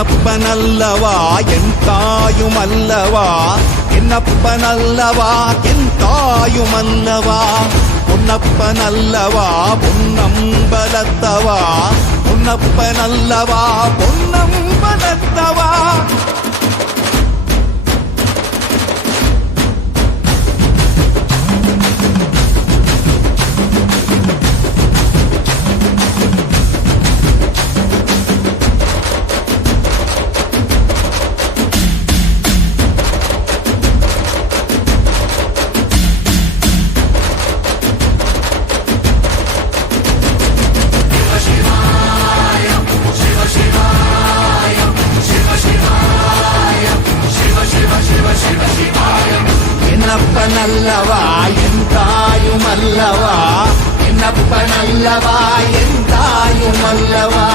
என்னப்பனல்லவா என் தாயுமல்லவா, என்னப்பனல்லவா என் தாயுமல்லவா, பொன்னப்பனல்லவா பொன்னம்பலத்தவா, பொன்னப்பனல்லவா பொன்னம்பலத்தவா. என்னப்பனல்லவா என் தாயுமல்லவா, என்னப்பனல்லவா என் தாயுமல்லவா.